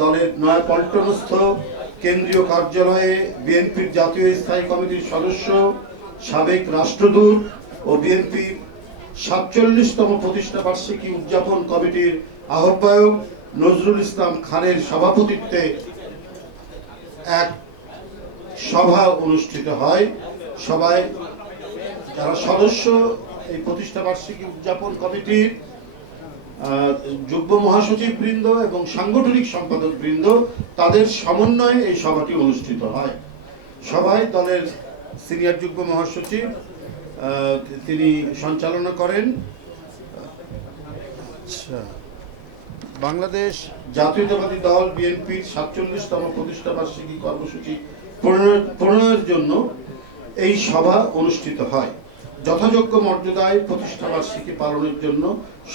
দলের নয়াপল্টনস্থ কেন্দ্রীয় কার্যালয়ে বিএনপির জাতীয় স্থায়ী কমিটির সদস্য, সাবেক রাষ্ট্রদূত ও বিএনপির সাতচল্লিশতম প্রতিষ্ঠা বার্ষিকী উদযাপন কমিটির আহ্বায়ক নজরুল ইসলাম খানের সভাপতিত্বে এক সভা অনুষ্ঠিত হয়। সবাই যারা সদস্য এই প্রতিষ্ঠা বার্ষিকী উদযাপন কমিটির যুগ্ম মহাসচিব বৃন্দ এবং সাংগঠনিক সম্পাদক বৃন্দ, তাদের সমন্বয়ে এই সভাটি অনুষ্ঠিত হয়। সভায় দলের সিনিয়র যুগ্ম মহাসচিব তিনি সঞ্চালনা করেন। আচ্ছা বাংলাদেশ জাতীয়তাবাদী দল বিএনপির সাতচল্লিশতম প্রতিষ্ঠা বার্ষিকী কর্মসূচি প্রণয়ন- প্রণয়নের জন্য এই সভা অনুষ্ঠিত হয়। যথাযোগ্য মর্যাদায় প্রতিষ্ঠা বার্ষিকী পালনের জন্য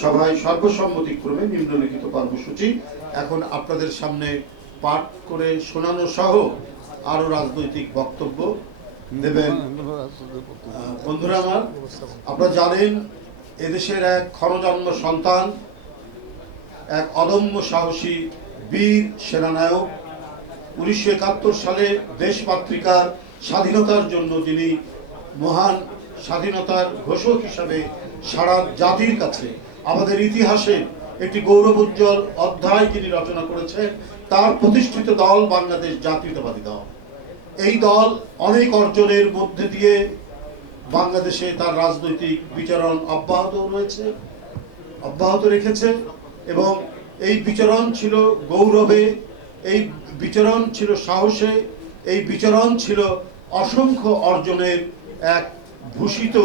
সভায় সর্বসম্মতিক্রমে নিম্নলিখিত কর্মসূচি এখন আপনাদের সামনে পাঠ করে শোনানো সহ আরও রাজনৈতিক বক্তব্য দেবেন। বন্ধুরা আমার, আপনারা জানেন এদেশের এক ক্ষণজন্ম সন্তান, এক অদম্য সাহসী বীর সেনানায়ক। উনিশশো একাত্তর সালে দেশমাতৃকার স্বাধীনতার জন্য যিনি মহান স্বাধীনতার ঘোষক হিসাবে সারা জাতির কাছে আমাদের ইতিহাসে একটি গৌরবোজ্জ্বল অধ্যায় যিনি রচনা করেছেন, তার প্রতিষ্ঠিত দল বাংলাদেশ জাতীয়তাবাদী দল। এই দল অনেক অর্জনের মধ্যে দিয়ে বাংলাদেশে তার রাজনৈতিক বিচরণ অব্যাহত রয়েছে, অব্যাহত রেখেছে এবং এই বিচরণ ছিল গৌরবে, এই বিচরণ ছিল সাহসে, এই বিচরণ ছিল অসংখ্য অর্জনের এক ভূষিত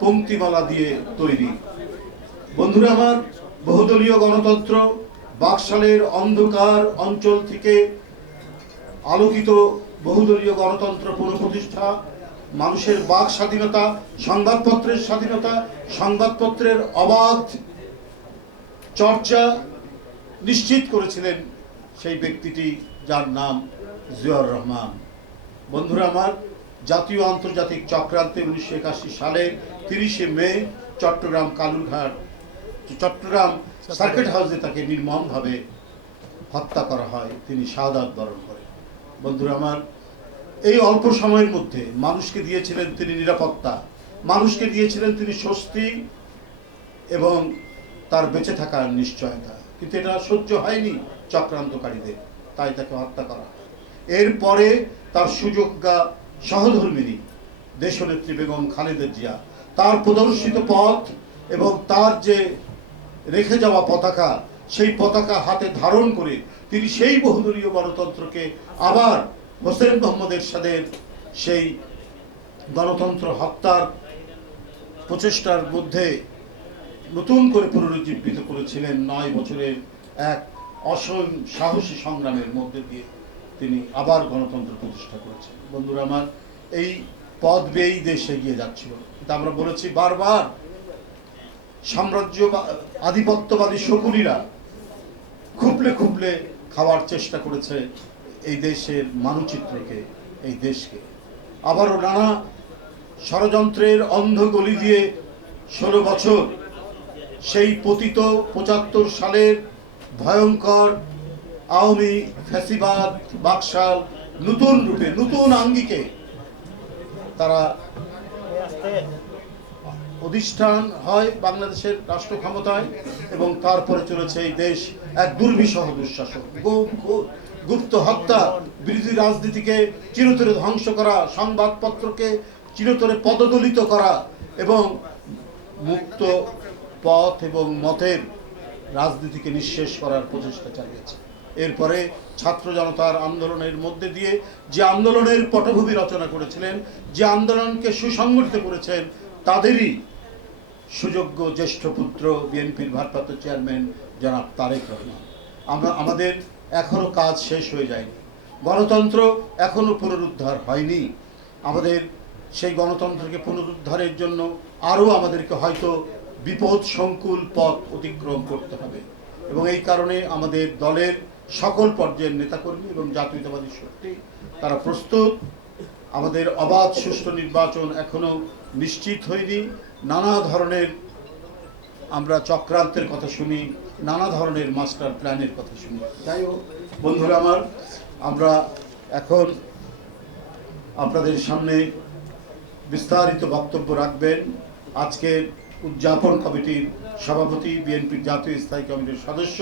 পঙ্ক্তিমালা দিয়ে তৈরি। বন্ধুরা আমার, বহুদলীয় গণতন্ত্র বাকশালের অন্ধকার অঞ্চল থেকে আলোকিত বহুদলীয় গণতন্ত্র পুনঃপ্রতিষ্ঠা, মানুষের বাক স্বাধীনতা, সংবাদপত্রের স্বাধীনতা, সংবাদপত্রের অবাধ চর্চা নিশ্চিত করেছিলেন সেই ব্যক্তিটি যার নাম জিয়াউর রহমান। বন্ধুরা আমার জাতীয় আন্তর্জাতিক চক্রান্তে উনিশশো একাশি সালের তিরিশে মে চট্টগ্রাম কালুরঘাট, চট্টগ্রাম সার্কিট হাউসে তাকে নির্মমভাবে হত্যা করা হয়, তিনি শাহাদাত বরণ করেন বন্ধুরা আমার, এই অল্প সময়ের মধ্যে মানুষকে দিয়েছিলেন তিনি নিরাপত্তা, মানুষকে দিয়েছিলেন তিনি স্বস্তি এবং তার বেঁচে থাকার নিশ্চয়তা কিন্তু এটা সহ্য হয়নি চক্রান্তকারীদের, তাই তাকে হত্যা করা। এরপরে তার সুযোগ্যা সহধর্মিনী দেশনেত্রী বেগম খালেদা জিয়া, তার প্রদর্শিত পথ এবং তার যে রেখে যাওয়া পতাকা, সেই পতাকা হাতে ধারণ করে তিনি সেই বহুদলীয় গণতন্ত্রকে আবার হোসেন মোহাম্মদ এরশাদের সেই গণতন্ত্র হত্যার প্রচেষ্টার মধ্যে নতুন করে পুনরুজ্জীবিত করেছিলেন নয় বছরের এক অসম সাহসী সংগ্রামের মধ্যে দিয়ে। তিনি আবার গণতন্ত্র প্রতিষ্ঠা করেছেন। বন্ধুরা আমার, এই পদ বেয়েই দেশ এগিয়ে যাচ্ছিল। কিন্তু আমরা বলেছি বারবার সাম্রাজ্য আধিপত্যবাদী শকুনিরা খুবলে খুবলে খাওয়ার চেষ্টা করেছে এই দেশের মানচিত্রকে, এই দেশকে। আবারও নানা ষড়যন্ত্রের অন্ধ গলি দিয়ে ষোলো বছর সেই পতিত পঁচাত্তর সালের ভয়ঙ্কর আওয়ামী ফ্যাসিবাদ, বাকশাল, নতুন রূপে, নতুন আঙ্গিকে তারা অধিষ্ঠান হয় বাংলাদেশের রাষ্ট্র ক্ষমতায় এবং তারপরে চলেছে এই দেশ এক দুর্বিষহ দুঃশাসন। গুপ্ত হত্যা, বিরোধী রাজনীতিকে চিরতরে ধ্বংস করা, সংবাদপত্রকে চিরতরে পদদলিত করা এবং মুক্ত পথ এবং মতের রাজনীতিকে নিঃশেষ করার প্রচেষ্টা চালিয়েছে। এরপরে ছাত্র জনতার আন্দোলনের মধ্যে দিয়ে যে আন্দোলনের পটভূমি রচনা করেছিলেন, যে আন্দোলনকে সুসংগঠিত করেছেন, তাদেরই সুযোগ্য জ্যেষ্ঠ পুত্র বিএনপির ভারপ্রাপ্ত চেয়ারম্যান জনাব তারেক রহমান। আমরা, আমাদের এখনও কাজ শেষ হয়ে যায়নি। গণতন্ত্র এখনও পুনরুদ্ধার হয়নি। আমাদের সেই গণতন্ত্রকে পুনরুদ্ধারের জন্য আরও আমাদেরকে হয়তো বিপদ সংকুল পথ অতিক্রম করতে হবে। এবং এই কারণে আমাদের দলের সকল পর্যায়ের নেতাকর্মী এবং জাতীয়তাবাদী শক্তি, তারা প্রস্তুত। আমাদের অবাধ সুষ্ঠু নির্বাচন এখনও নিশ্চিত হয়নি। নানা ধরনের আমরা চক্রান্তের কথা শুনি, নানা ধরনের মাস্টার প্ল্যানের কথা শুনি। যাই হোক, বন্ধুরা আমার, আমরা এখন আপনাদের সামনে বিস্তারিত বক্তব্য রাখবেন। আজকের উদযাপন কমিটির সভাপতি, বিএনপির জাতীয় স্থায়ী কমিটির সদস্য